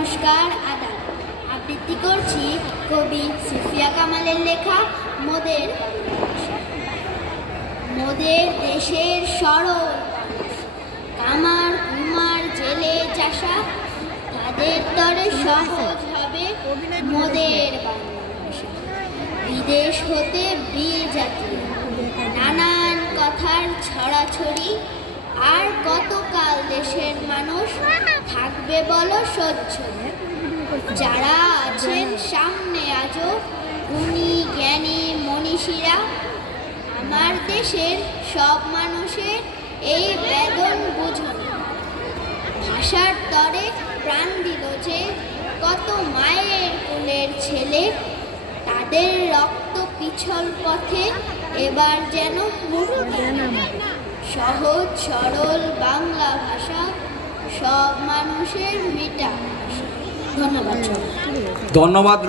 নমস্কার, আদাব। আবৃত্তি করছি কবি সুফিয়া কামালের লেখা মোদের মোদের দেশের সরল মানুষ, কামার কুমার জেলে চাষা, তাদের তরে সহজ হবে মোদের বাংলা ভাষা। বিদেশ হতে বীর জাতীয় নানান কথার ছড়াছড়ি, আর কতকাল দেশের মানুষ থাকবে বলো সহ্য। যারা আছেন সামনে আজও গুণী জ্ঞানী মনীষীরা, আমার দেশের সব মানুষের এই বেদন বুঝুন। ভাষার তরে প্রাণ দিল যে কত মায়ের কোলের ছেলে, তাদের রক্ত পিছল পথে এবার যেন সহজ সরল বাংলা ভাষা সব মানুষের মেটা। ধন্যবাদ। ধন্যবাদ।